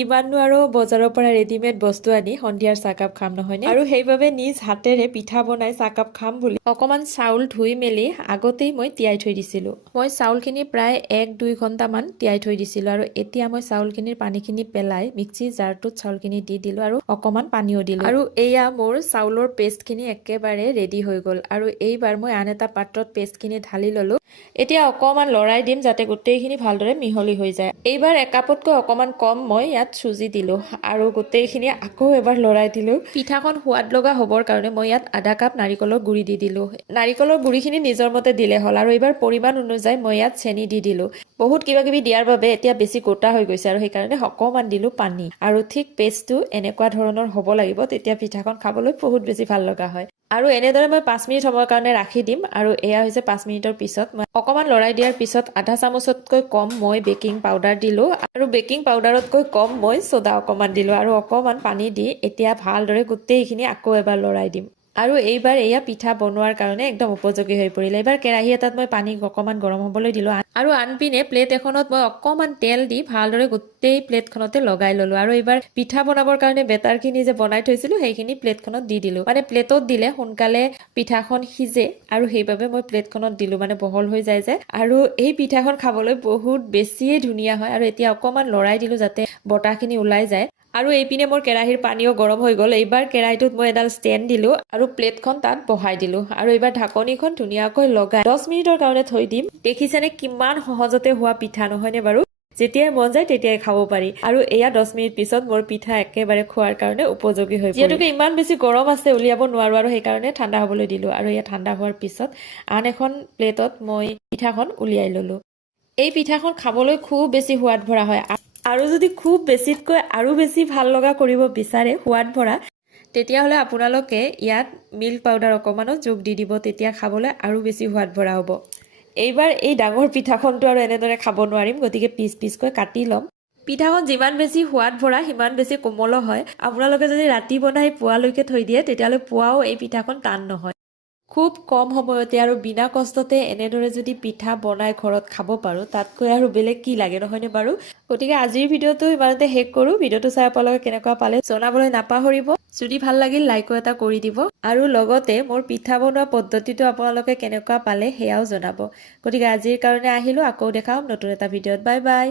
কিমাননো আৰু বজাৰৰ পৰা ৰেডিমেড বস্তু আনি সন্ধিয়াৰ চাহকাপ খাম নহয়নে আৰু সেইবাবে নিজ হাতেৰে পিঠা বনাই চাহকাপ খাম বুলি অকমান চাউল ধুই মেলি আগতেই মই তিয়াই থৈ দিছিলোঁ। মই চাউলখিনি প্ৰায় 1-2 ঘণ্টামান তিয়াই থৈ দিছিলোঁ আৰু এতিয়া মই চাউলখিনিৰ পানীখিনি পেলাই মিক্সি জাৰটোত চাউলখিনি দি দিলোঁ আৰু অকমান পানীও দিলোঁ আৰু এয়া মোৰ চাউলৰ পেষ্টখিনি একেবাৰে ৰেডি হৈ গ'ল আৰু এইবাৰ মই আন এটা পাত্ৰত পেষ্টখিনি ঢালি ল'লোঁ। এতিয়া অকমান লৰাই দিম যাতে গোটেইখিনি ভালদৰে মিহলি হৈ যায়। এইবাৰ একাপতকৈ অকমান কম মই ইয়াত চুজি দিলোঁ আৰু গোটেইখিনি আকৌ এবাৰ লৰাই দিলোঁ। পিঠাখন সোৱাদ লগা হ'বৰ কাৰণে মই ইয়াত আধা কাপ নাৰিকলৰ গুড়ি দি দিলোঁ। নাৰিকলৰ গুড়িখিনি নিজৰ মতে দিলে হ'ল আৰু এইবাৰ পৰিমাণ অনুযায়ী মই ইয়াত চেনি দি দিলোঁ। বহুত কিবা কিবি দিয়াৰ বাবে এতিয়া বেছি গোটা হৈ গৈছে আৰু সেইকাৰণে অকমান দিলোঁ পানী আৰু ঠিক পেষ্টটো এনেকুৱা ধৰণৰ হ'ব লাগিব, তেতিয়া পিঠাখন খাবলৈ বহুত বেছি ভাল লগা হয়। আৰু এনেদৰে মই 5 মিনিট সময়ৰ কাৰণে ৰাখি দিম আৰু এয়া হৈছে 5 মিনিটৰ পিছত মই অকমান লৰাই দিয়াৰ পিছত আধা চামুচতকৈ কম মই বেকিং পাউডাৰ দিলোঁ আৰু বেকিং পাউডাৰতকৈ কম মই ছ'ডা অকমান দিলোঁ আৰু অকমান পানী দি এতিয়া ভালদৰে গোটেইখিনি আকৌ এবাৰ লৰাই দিম। আৰু এইবাৰ এয়া পিঠা বনোৱাৰ কাৰণে একদম উপযোগী হৈ পৰিলে। এইবাৰ কেৰাহী এটাত মই পানী অকমান গৰম হ'বলৈ দিলোঁ আৰু আনপিনে প্লেট এখনত মই অকমান তেল দি ভালদৰে গোটেই প্লেটখনতে লগাই ল'লোঁ আৰু এইবাৰ পিঠা বনাবৰ কাৰণে বেটাৰখিনি যে বনাই থৈছিলোঁ সেইখিনি প্লেটখনত দি দিলোঁ। মানে প্লেটত দিলে সোনকালে পিঠাখন সিজে আৰু সেইবাবে মই প্লেটখনত দিলোঁ, মানে বহল হৈ যায় যে। আৰু এই পিঠাখন খাবলৈ বহুত বেছিয়ে ধুনীয়া হয় আৰু এতিয়া অকমান লৰাই দিলোঁ যাতে বতাহখিনি ওলাই যায়। আৰু এইপিনে মোৰ কেৰাহীৰ পানীও গৰম হৈ গ'ল। এইবাৰ কেৰাহীটোত মই এডাল ষ্টেণ্ড দিলোঁ আৰু প্লেটখন তাত বহাই দিলোঁ আৰু এইবাৰ ঢাকনিখন ধুনীয়াকৈ লগাই 10 মিনিটৰ কাৰণে থৈ দিম। দেখিছেনে কিমান সহজতে হোৱা পিঠা নহয়নে বাৰু? যেতিয়াই মন যায় তেতিয়াই খাব পাৰি আৰু এয়া 10 মিনিট পিছত মোৰ পিঠা একেবাৰে খোৱাৰ কাৰণে উপযোগী হৈ পৰিল। যিহেতুকে ইমান বেছি গৰম আছে উলিয়াব নোৱাৰোঁ আৰু সেইকাৰণে ঠাণ্ডা হ'বলৈ দিলোঁ আৰু এয়া ঠাণ্ডা হোৱাৰ পিছত আন এখন প্লেটত মই পিঠাখন উলিয়াই ল'লোঁ। এই পিঠাখন খাবলৈ খুব বেছি সোৱাদ ভৰা হয় আৰু যদি খুব বেছিতকৈ আৰু বেছি ভাল লগা কৰিব বিচাৰে সোৱাদ ভৰা, তেতিয়াহ'লে আপোনালোকে ইয়াত মিল্ক পাউডাৰ অকমানো যোগ দি দিব, তেতিয়া খাবলৈ আৰু বেছি সোৱাদ ভৰা হ'ব। এইবাৰ এই ডাঙৰ পিঠাখনটো আৰু এনেদৰে খাব নোৱাৰিম, গতিকে পিচ পিচকৈ কাটি ল'ম। পিঠাখন যিমান বেছি সোৱাদ ভৰা সিমান বেছি কোমলো হয়। আপোনালোকে যদি ৰাতি বনাই পুৱালৈকে থৈ দিয়ে তেতিয়াহ'লে পুৱাও এই পিঠাখন টান নহয়। খুব কম সময়তে আৰু বিনা কষ্টতে এনেদৰে যদি পিঠা বনাই ঘৰত খাব পাৰোঁ, তাতকৈ আৰু বেলেগ কি লাগে নহয়নে বাৰু? গতিকে আজিৰ ভিডিঅ'টো ইমানতে শেষ কৰোঁ। ভিডিঅ'টো চাই আপোনালোকে কেনেকুৱা পালে জনাবলৈ নাপাহৰিব। যদি ভাল লাগিল লাইকো এটা কৰি দিব আৰু লগতে মোৰ পিঠা বনোৱা পদ্ধতিটো আপোনালোকে কেনেকুৱা পালে সেয়াও জনাব। গতিকে আজিৰ কাৰণে আহিলোঁ, আকৌ দেখাম নতুন এটা ভিডিঅ'ত। Bye bye.